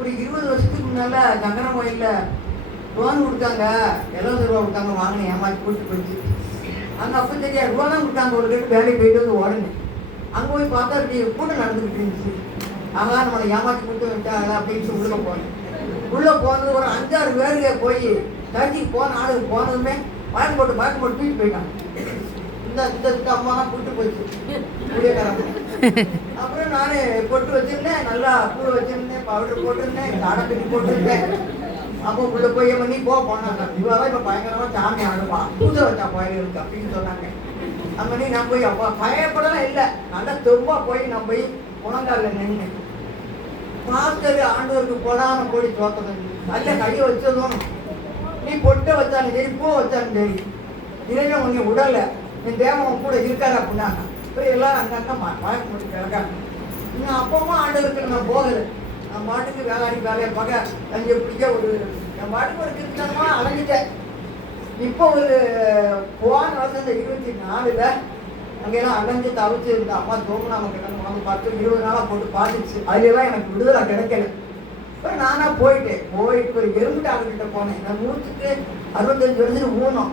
ஒரு 20 வருஷத்துக்கு முன்னால சங்கரன் கோயிலில் லோன் கொடுத்தாங்க, 70 ரூபா கொடுத்தாங்க, வாங்கினேன், ஏமாற்றி கூப்பிட்டு போயிடுச்சு. அங்கே அப்போ தெரியாது, ரூபா தான் கொடுத்தாங்க. ஒரு கேட்டு வேலைக்கு போயிட்டு வந்து ஓடுனேன். அங்கே போய் பார்த்தா இப்படி கூட்டம் நடந்துக்கிட்டு இருந்துச்சு. ஆகா நம்மளை ஏமாற்றி கொடுத்து விட்டாங்க அப்படின்ட்டு உள்ளே போனேன். உள்ளே போனது ஒரு 5-6 பேருக்கு போய் சர்ச்சுக்கு போன ஆளுக்கு போனதுமே பழக்கம் போட்டு தூக்கிட்டு போயிட்டாங்க. இந்த அம்மா தான் கூப்பிட்டு போச்சு புளியக்காரங்க. அப்புறம் நான் பொட்டு வச்சிருந்தேன், நல்லா பூ வச்சிருந்தேன், பவுடர் போட்டிருந்தேன், தாடை கட்டி போட்டிருந்தேன். அப்போ உள்ள போய் நீ போனாங்க, இவெல்லாம் இப்போ பயங்கரமாக சாமி ஆடுவா, பூஜை வச்சா கோயிலுக்கு அப்படின்னு சொன்னாங்க. அங்கே நீ நான் போய் அப்போ பயப்படலாம் இல்லை, நல்லா தெம்பா போய் நான் போய் முழங்காலில் நின்று மாஸ்டர் ஆண்டவருக்கு போடாமல் போடி தோத்தது நல்ல கையை வச்சதும் நீ பொட்டை வச்சாலும் சரி, பூ வச்சாலும் சரி, இறைவன் கொஞ்சம் உடலை என் தேவன் கூட இருக்காரு அப்படின்னாங்க. இப்போ எல்லாரும் அங்கங்கே பழக்கம் போட்டு கிடக்காங்க. இன்னும் அப்பவும் ஆண்டவருக்கு நான் போகலை. நான் பாட்டுக்கு வேலையை பார்க்க அங்கே பிடிக்க ஒரு என் பாட்டுக்கு ஒரு கிருத்தனமாக அலைஞ்சிட்டேன். இப்போ ஒரு போன வருஷம் இந்த 24 அங்கெல்லாம் அலைஞ்சு தவிச்சு இருந்த அம்மா தோமனாம கிட்ட வந்து 10-20 நாளாக போட்டு பார்த்துச்சு. அதுலாம் எனக்கு விடுதலை கிடைக்கல. இப்போ நானாக போயிட்டு ஒரு எறும்பு டாக்டர்கிட்ட போனேன். நான் 165 வருஷத்துக்கு ஊனம்.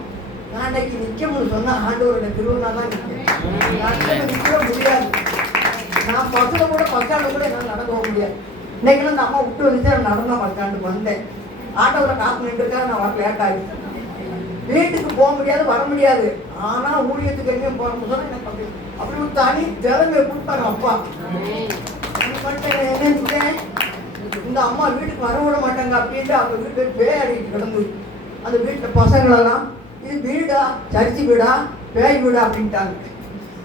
நான் இன்னைக்கு நிற்கணும்னு சொன்னால் ஆண்டவரோட திருவிழா தான் நிற்க முடியாது. நான் பஸ்ஸில் கூட பஸ்டாண்டு கூட என்னால் நடக்க போக முடியாது. இன்னைக்கெல்லாம் அந்த அம்மா விட்டு வந்துச்சு, நான் நடந்தா பஸ்டாண்டுக்கு வந்தேன். ஆட்டோவில் காசு நின்றுருக்காரு, நான் வர லேட் ஆகிடுச்சு. வீட்டுக்கு போக முடியாது, வர முடியாது. ஆனால் ஊழியத்துக்கு எங்கேயும் போகணும்னு சொன்னால் எனக்கு அப்படி ஒரு தனி திறமையை கொடுத்தாரு அப்பா. நினைச்சிட்டேன் இந்த அம்மா வீட்டுக்கு வர விட மாட்டாங்க அப்படின்ட்டு அவங்க வீட்டு பேய் அடிக்கிட்டு கிடந்து அந்த வீட்டில் பசங்களெல்லாம் இது வீடா, சர்ச்சி வீடா, பேய் வீடா அப்படின்ட்டாங்க.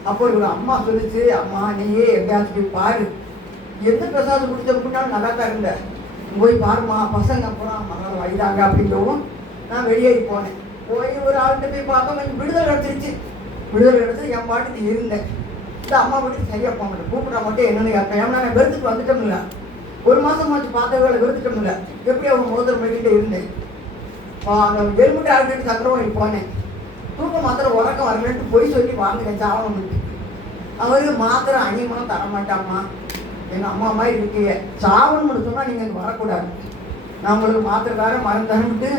அப்போ இவங்க அம்மா சொல்லிச்சு, அம்மா நீயே எங்கேயாச்சும் போய் பாரு, எந்த பிரசாதம் குடிச்சப்பட்டாலும் நல்லா தான் இருந்த, போய் பாருமா பசங்க அப்புறம் மகள் வயதாங்க அப்படிங்கவும் நான் வெளியேறி போனேன். போய் ஒரு ஆள்கிட்ட போய் பார்த்தா கொஞ்சம் விடுதலை கிடச்சிருச்சு. விடுதலை கிடச்சி என் பாட்டுக்கு இருந்தேன். இந்த அம்மா வீட்டுக்கு சரியாக போக மாட்டேன், கூப்பிட மட்டும் என்னென்னு கேட்பேன். ஏன்னா நான் வெறுத்துட்டு வந்துட்டோம்ல, ஒரு மாதமாச்சு பார்த்தவங்களை வெறுத்துட்டோம்ல, எப்படி அவங்க மோதிரம் போய்கிட்டே இருந்தேன். அந்த எலும்புட்டு ஆகிட்டு சக்கரவாணி போனேன். தூக்க மாத்திரை உறக்கம் வரலன்ட்டு பொய் சொல்லி வாங்கினேன் சாவணம். அவரு மாத்திரை அணியமாக தரமாட்டாம்மா, எங்கள் அம்மா மாதிரி இருக்கீங்க, சாவணும்னு சொன்னால் நீங்கள் இங்கே வரக்கூடாது, நான் உங்களுக்கு மாத்திரை வேறு மருந்து தரமிட்டு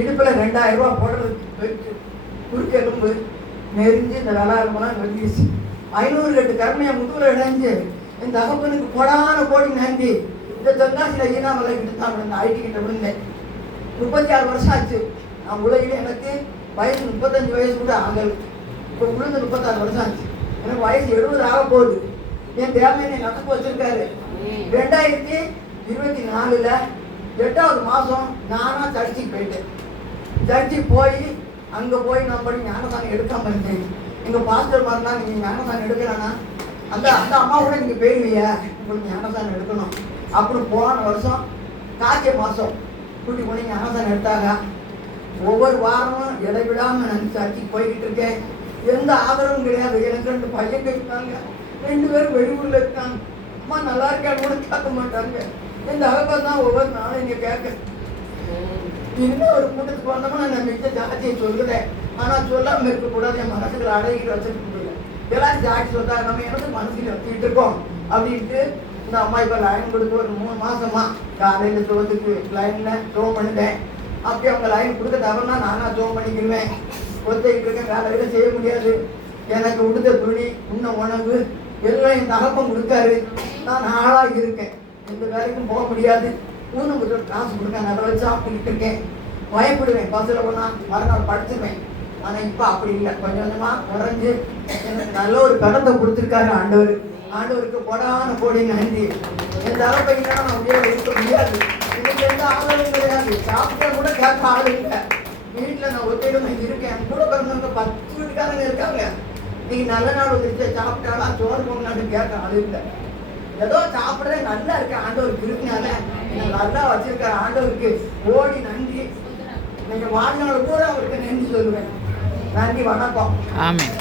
இடுப்பில் 2000 ரூபா போடுறதுக்கு போயிட்டு குறுக்கு எலும்பு நெறிஞ்சு இந்த வெள்ளா எலும்புலாம் வெடிச்சு 500 கட்டு கருமையை முதுகில் இணைஞ்சு என் தகப்பனுக்கு கொடான கோடி நன்றி. இந்த தென்காசியில் ஈனாமலை கிட்ட தான் விழுந்தேன், ஐடி கிட்ட விழுந்தேன். 36 வருஷம் ஆச்சு. நான் உலகில் எனக்கு வயசு 35 வயசு கூட ஆகலை. இப்போ விழுந்து 36 வருஷம் ஆச்சு. எனக்கு வயசு 70 ஆக போகுது. என் தேவையை நடக்க வச்சிருக்காரு. 2024 8வது மாதம் நானாக சர்ச்சுக்கு போயிட்டேன். சர்ச்சுக்கு போய் அங்கே போய் நான் படி ஞானசானம் எடுக்காமல் இருந்தேன். எங்கள் பாஸ்டர் மாதிரினா நீங்கள் ஞானசானம் எடுக்கலான்னா அந்த அம்மா கூட நீங்கள் போயிடுவீங்க, உங்களுக்கு ஞானசானம் எடுக்கணும் அப்படி போன வருஷம் கார்த்திகை மாதம் கூட்டி போய் ஞானசானம் எடுத்தாங்க. ஒவ்வொரு வாரமும் இடைவிடாமல் நான் சர்ச்சுக்கு போய்கிட்டு இருக்கேன். எந்த ஆதரவும் கிடையாது. எனக்கு 2 பையன் இருக்காங்க, 2 பேரும் வெளியூரில் இருக்காங்க. அம்மா நல்லா இருக்கான்னு கூட கேட்க மாட்டாங்க. இந்த அகப்பா தான் ஒவ்வொரு நாளும் இங்கே கேட்க. இன்னும் ஒரு கூட்டத்துக்கு வந்தோம்னா நான் மிச்ச ஜாதியை சொல்லுறேன், ஆனால் சொல்லாமல் இருக்கக்கூடாது. என் மனசுக்கு அடகிட்டு வச்சுருக்க முடியல. எல்லாரும் ஜாதி சொல்றா, நம்ம எனக்கு மனசுக்கு வச்சுக்கிட்டு இருக்கோம் அப்படின்ட்டு இந்த அம்மா இப்போ லைன் கொடுத்து ஒரு 3 மாதமா காலையில் சோத்துக்கு லைனில் ஜோம் பண்ணிட்டேன். அப்படி அவங்க லைன் கொடுக்க தவறுனா நானாக ஜோம் பண்ணிக்கிடுவேன். ஒத்தைக்கிட்டு இருக்கேன், வேலையில் செய்ய முடியாது. எனக்கு உடுத்த துணி, உண்ண உணவு எல்லாம் என் தகப்பம் கொடுத்தாரு. நான் ஆளாக இருக்கேன், எந்த வேலைக்கும் போக முடியாது. ஊனமுட்டு காசு கொடுக்க நல்லா வச்சு சாப்பிட்டுக்கிட்டு இருக்கேன். பயப்படுவேன், பஸ்ஸில் போனால் மறுநாள் படிச்சுருவேன். ஆனால் இப்போ அப்படி இல்லை, கொஞ்சம் கொஞ்சமாக குறைஞ்சு எனக்கு நல்ல ஒரு படத்தை கொடுத்துருக்காரு ஆண்டவர். ஆண்டவருக்கு கொடான கோடி நன்றி. என் தலைப்பையினா நான் உயிரோடு இருக்க முடியாது. இதுக்கு எந்த ஆதரவும் கிடையாது. சாப்பிட்டா கூட கேட்க ஆள் இல்லை. வீட்டில் நான் ஒத்தையிடமே இருக்கேன். கூட பிறந்தவங்க 10 வீட்டுக்காரங்க இருக்காங்க. நீங்கள் நல்ல நாள் வந்துருச்சு சாப்பிட்டாலாம் சோறு போங்களான்னு கேட்க ஆள் இல்லை. ஏதோ சாப்பிட்றதே நல்லா இருக்கேன், ஆண்டவருக்கு இருக்குனால என்னை நல்லா வச்சிருக்காரு. ஆண்டவருக்கு ஓடி நன்றி. நீங்கள் வாழ்நாள் கூட அவருக்கு நன்றி சொல்லுவேன். நன்றி, வணக்கம். ஆமென்.